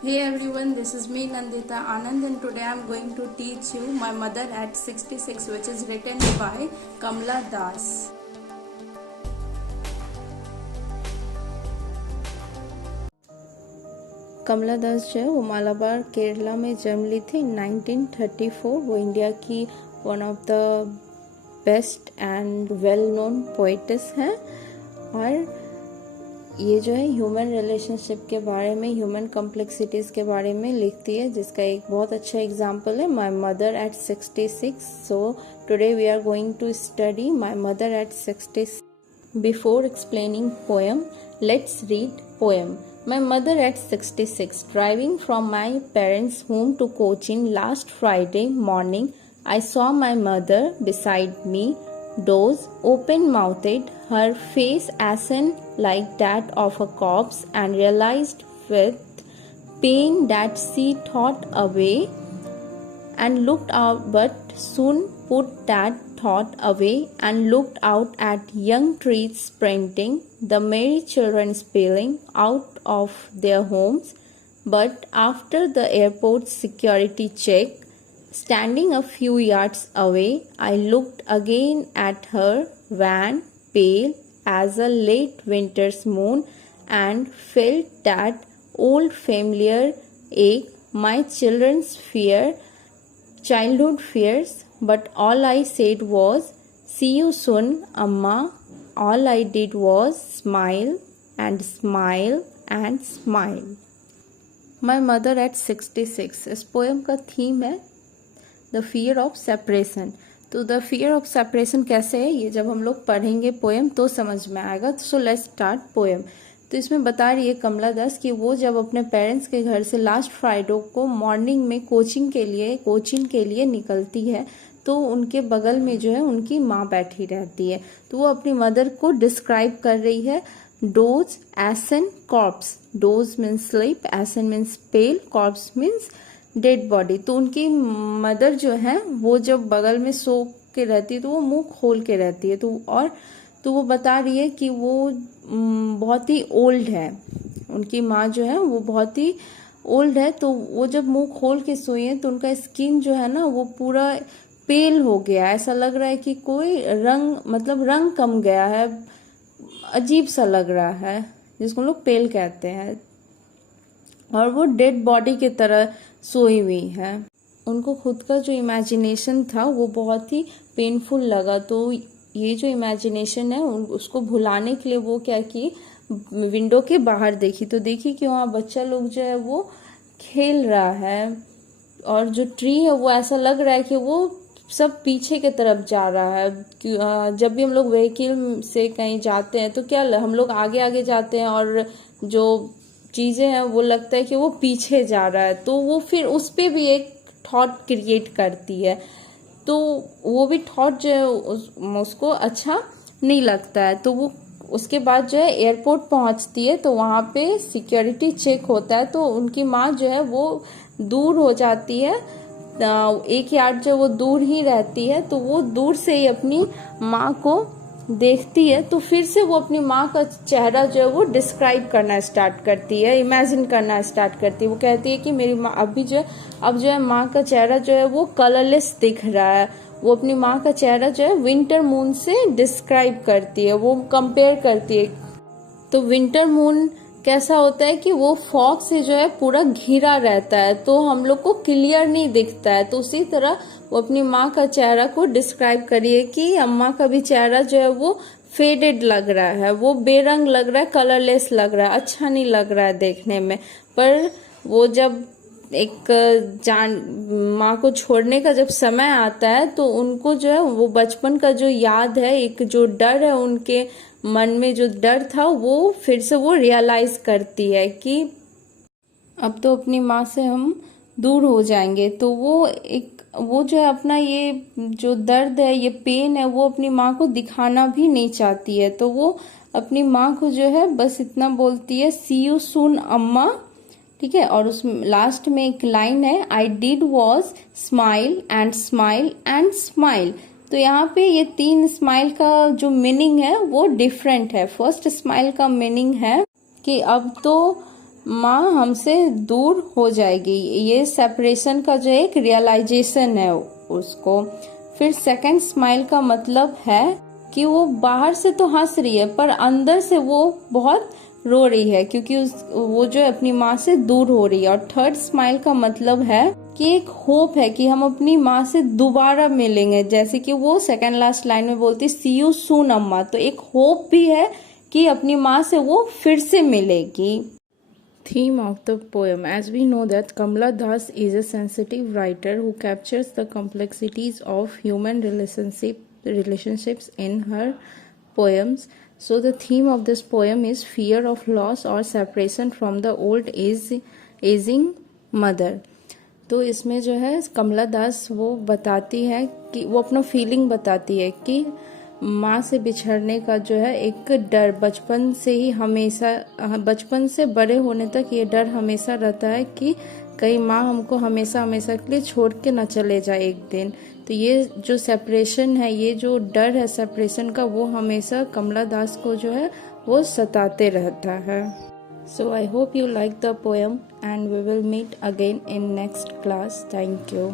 Hey everyone, this is me Nandita Anand and today I am going to teach you My Mother at 66, which is written by Kamla Das. कमला दास जो है वो मालाबार केरला में जन्म ली थी 1934। वो India की one of the best and well known poetess हैं और ये जो है ह्यूमन रिलेशनशिप के बारे में, ह्यूमन कॉम्प्लेक्सिटीज़ के बारे में लिखती है, जिसका एक बहुत अच्छा एग्जाम्पल है my mother at 66। So today we are going to study my mother at 66। Before explaining poem, let's read poem. My mother at 66, driving from my parents' home to Cochin last Friday morning, I saw my mother beside me, doze, open-mouthed, her face ashen like that of a corpse, and realized with pain that she thought away and looked out, but soon put that thought away and looked out at young trees sprinting, the merry children spilling out of their homes. But after the airport security check, standing a few yards away, I looked again at her, wan, pale as a late winter's moon, and felt that old familiar ache, my childhood fears. But all I said was, "See you soon, Amma." All I did was smile and smile and smile. My mother at 66. इस poem का theme है the fear of separation. तो the fear of separation कैसे है, ये जब हम लोग पढ़ेंगे पोएम तो समझ में आएगा। So let's start poem. तो इसमें बता रही है कमला दास कि वो जब अपने पेरेंट्स के घर से लास्ट फ्राइडे को मॉर्निंग में कोचिंग के लिए निकलती है, तो उनके बगल में जो है उनकी माँ बैठी रहती है। तो वो अपनी मदर को डिस्क्राइब कर रही है। डोज, एसन, कॉर्प्स। डोज मीन्स स्लीप, एसन मीन्स पेल, कॉर्प्स मीन्स डेड बॉडी। तो उनकी मदर जो है वो जब बगल में सो के रहती है तो वो मुंह खोल के रहती है। तो वो बता रही है कि वो बहुत ही ओल्ड है, उनकी माँ जो है वो बहुत ही ओल्ड है। तो वो जब मुंह खोल के सोई है तो उनका स्किन जो है ना वो पूरा पेल हो गया, ऐसा लग रहा है कि कोई रंग कम गया है, अजीब सा लग रहा है, जिसको लोग पेल कहते हैं। और वो डेड बॉडी की तरह सोई हुई है। उनको खुद का जो इमेजिनेशन था वो बहुत ही पेनफुल लगा। तो ये जो इमेजिनेशन है उसको भुलाने के लिए वो क्या की, विंडो के बाहर देखी, तो देखी कि वहाँ बच्चा लोग जो है वो खेल रहा है, और जो ट्री है वो ऐसा लग रहा है कि वो सब पीछे की तरफ जा रहा है। जब भी हम लोग व्हीकल से कहीं जाते हैं तो क्या हम लोग आगे आगे जाते हैं और जो चीज़ें हैं वो लगता है कि वो पीछे जा रहा है। तो वो फिर उस पर भी एक थॉट क्रिएट करती है। तो वो भी थॉट जो है उसको अच्छा नहीं लगता है। तो वो उसके बाद जो है एयरपोर्ट पहुंचती है, तो वहाँ पे सिक्योरिटी चेक होता है। तो उनकी माँ जो है वो दूर हो जाती है, एक यार्ड जो वो दूर ही रहती है। तो वो दूर से ही अपनी माँ को देखती है। तो फिर से वो अपनी माँ का चेहरा जो है वो डिस्क्राइब करना स्टार्ट करती है, इमेजिन करना स्टार्ट करती है। वो कहती है कि मेरी माँ अब जो है माँ का चेहरा जो है वो कलरलेस दिख रहा है। वो अपनी माँ का चेहरा जो है विंटर मून से डिस्क्राइब करती है, वो कंपेयर करती है। तो विंटर मून कैसा होता है कि वो फॉग से जो है पूरा घिरा रहता है, तो हम लोग को क्लियर नहीं दिखता है। तो उसी तरह वो अपनी माँ का चेहरा को डिस्क्राइब करिए कि अम्मा का भी चेहरा जो है वो फेडेड लग रहा है, वो बेरंग लग रहा है, कलरलेस लग रहा है, अच्छा नहीं लग रहा है देखने में। पर वो जब माँ को छोड़ने का जब समय आता है तो उनको जो है वो बचपन का जो याद है, एक जो डर है उनके मन में, जो डर था वो फिर से वो रियलाइज करती है कि अब तो अपनी माँ से हम दूर हो जाएंगे। तो वो जो है अपना ये जो दर्द है, ये पेन है, वो अपनी माँ को दिखाना भी नहीं चाहती है। तो वो अपनी माँ को जो है बस इतना बोलती है, सी यू सून अम्मा, ठीक है। और उस लास्ट में एक लाइन है, I did was smile and smile and smile. तो यहाँ पे ये 3 स्माइल का जो मीनिंग है वो डिफरेंट है। फर्स्ट स्माइल का मीनिंग है कि अब तो माँ हमसे दूर हो जाएगी। ये सेपरेशन का जो एक रियलाइजेशन है उसको। फिर सेकंड स्माइल का मतलब है कि वो बाहर से तो हंस रही है पर अंदर से वो बहुत रो रही है क्योंकि वो जो अपनी माँ से दूर हो रही है। और थर्ड स्माइल का मतलब है कि एक होप है कि हम अपनी माँ से दोबारा मिलेंगे, जैसे कि वो सेकंड लास्ट लाइन में बोलती सी यू सून अम्मा। तो एक होप भी है कि अपनी माँ से वो फिर से मिलेगी। Theme of the poem. As we know that Kamala Das is a sensitive writer who captures the complexities of human relationships in her poems. So the theme of this poem is fear of loss or separation from the aging mother. तो इसमें जो है कमला दास वो बताती है कि वो अपना फीलिंग बताती है कि माँ से बिछड़ने का जो है एक डर बचपन से ही हमेशा, बचपन से बड़े होने तक ये डर हमेशा रहता है कि कहीं माँ हमको हमेशा हमेशा के लिए छोड़ के ना चले जाए एक दिन। तो ये जो सेपरेशन है, ये जो डर है सेपरेशन का, वो हमेशा कमला दास को जो है वो सताते रहता है। So I hope you like the poem and we will meet again in next class. Thank you.